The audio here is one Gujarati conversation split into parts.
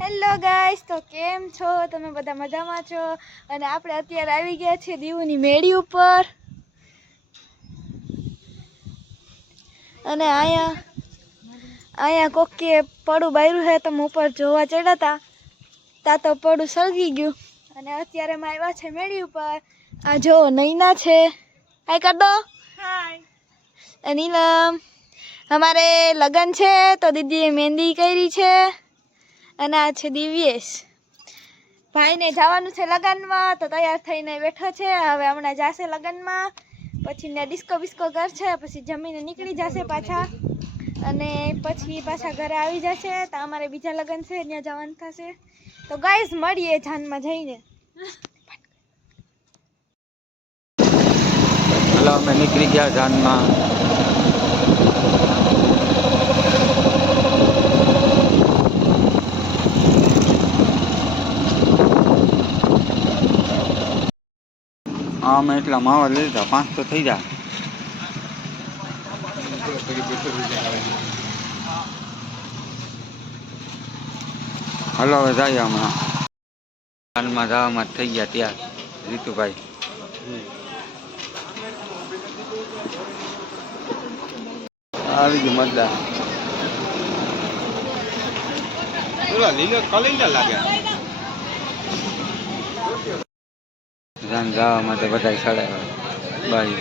હેલો ગાઈસ, તો કેમ છો તમે? બધા મજામાં છો? અને આપણે અત્યારે આવી ગયા છીએ દીવની મેળી ઉપર. અને અહીંયા કોકે પડું બાર્યું છે, તમે ઉપર જોવા ચડ્યા તા તો પડું સળગી ગયું. અને અત્યારે અમે આવ્યા છે મેળી ઉપર. આ જો નૈના છે, હાય કર દો. હાય. અને અમારે લગન છે તો દીદીએ મહેંદી કરી છે. અને આ છે દિવ્યેશ ભાઈને જવાનું છે લગનમાં, તો તૈયાર થઈને બેઠો છે. હવે હમણાં જશે લગનમાં, પછી ને ડિસ્કો બિસ્કો કરશે, પછી જમીને નીકળી જશે પાછા. અને પછી પાછા ઘરે આવી જશે. તો અમારે બીજા લગન છે ત્યાં જવાનું થશે. તો ગાઈસ મળીએ જાનમાં જઈને. હલો, અમે નીકળી ગયા જાનમાં. અમે એટલા માવા લીધા, 5 તો થઈ જાય. હલો, હવે જઈએ હમણાં. જાનમાં જવામાં થઈ ગયા ત્યાં રીતુભાઈ. આવી ગયું મતદાર. જાન જવા માટે બધા ચડાવ્યા બાઈ.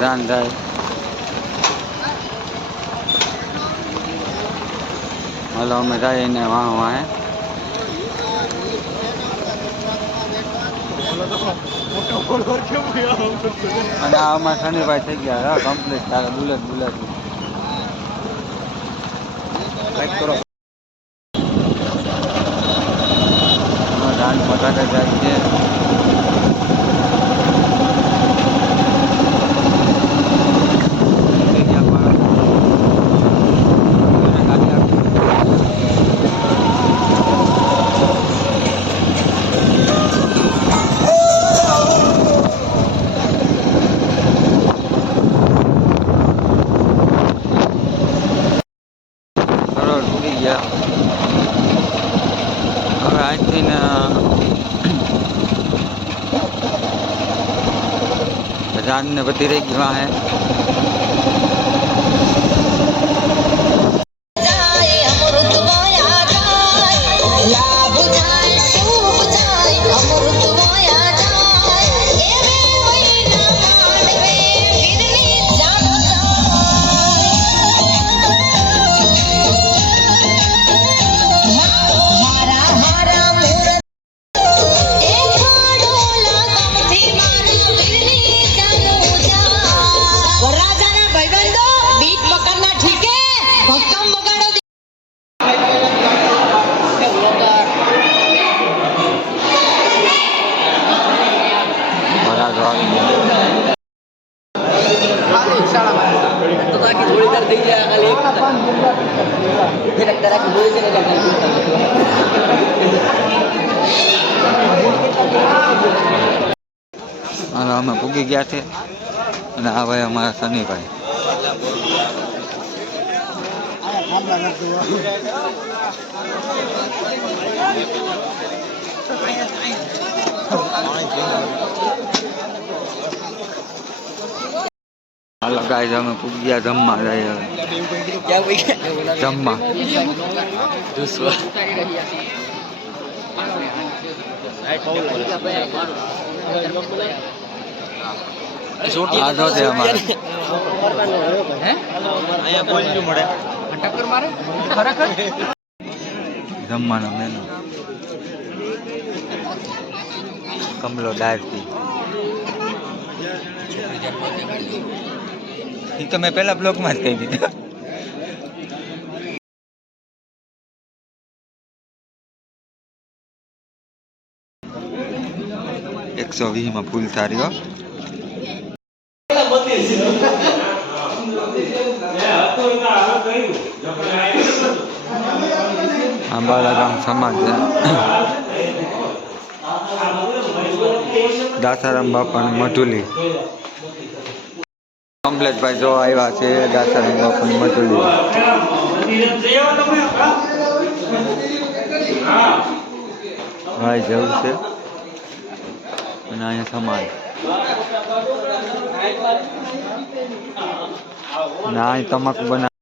જાન જાય. હલો, અમે જઈએ ને વાહ વાહે. અને આમાં શનિભાઈ થઈ ગયા કમ્પ્લીટ. તારે બુલેટ લાઈક કરો. ધાન પતાકે જાય છે. હવે આજથી જાન ને બધી રહી ગઈ વાહે. અમે પૂગી ગયા છે. અને આ ભાઈ અમારા શનિભાઈ. હાલો ગાઈસ, અમે પૂગી ગયા જમવા. જાય જમવા. જમવાનો મેનુ કમલો ડાયરી. એ તો મેં પેલા બ્લોગમાં જ કહી દીધું. 120 માં ફૂલ થાર્યો. આંબાલા ગામ સમાજ છે. દાસારામ બાપાની મઢુલી કમલેશભાઈ જો આવ્યા છે દાસારામ બાપાની મઢુલી. ભાઈ જવું છે અને અહીંયા સમાજ ના અહીં તમાકુ બના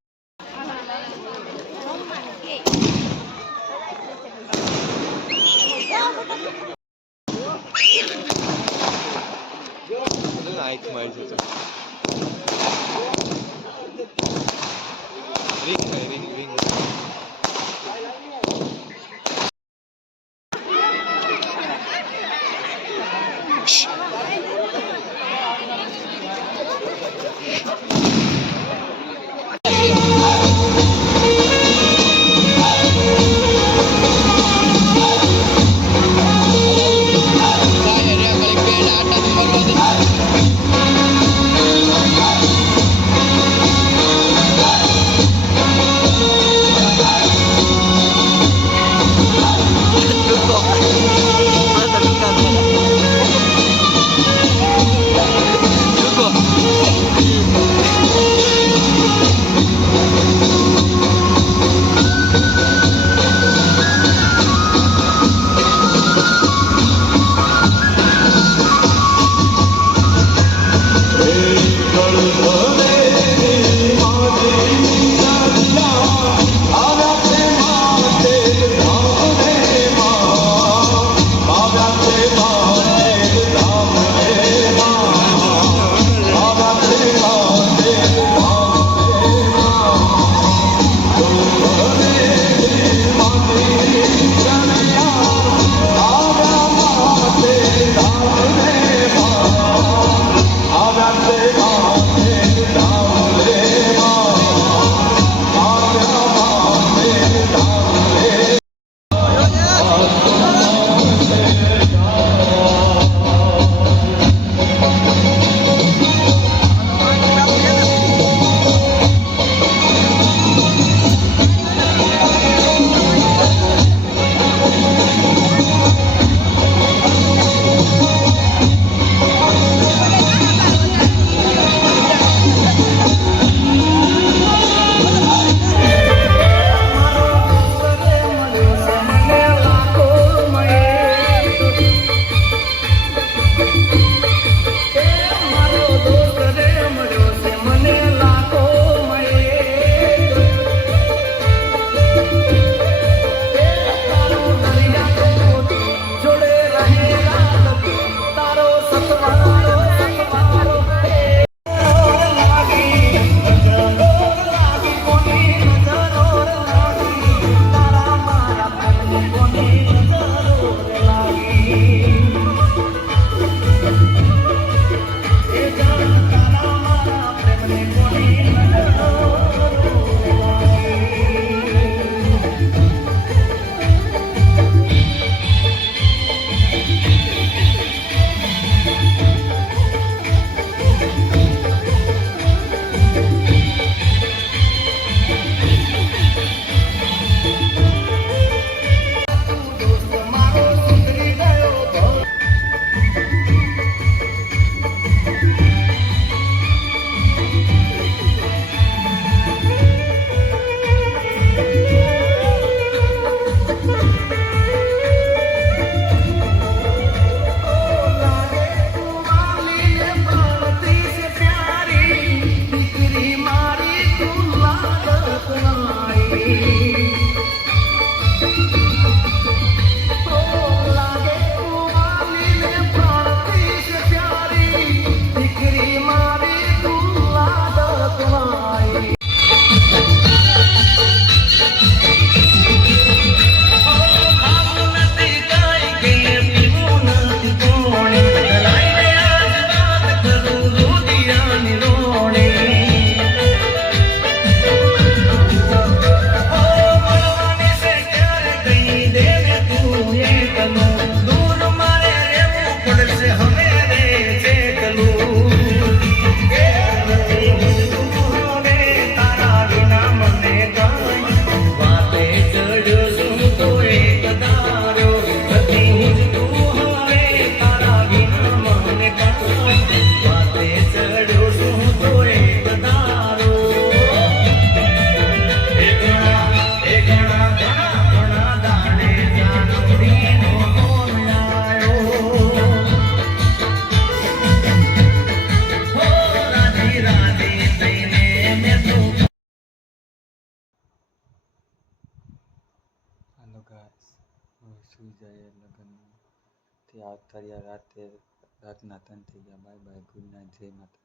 ગાઈસ હવે સુઈ જાય લગ્નમાં તે આવતા રહ્યા રાતના 3 થઈ ગયા. બાય બાય, ગુડ નાઇટ, જય માતા.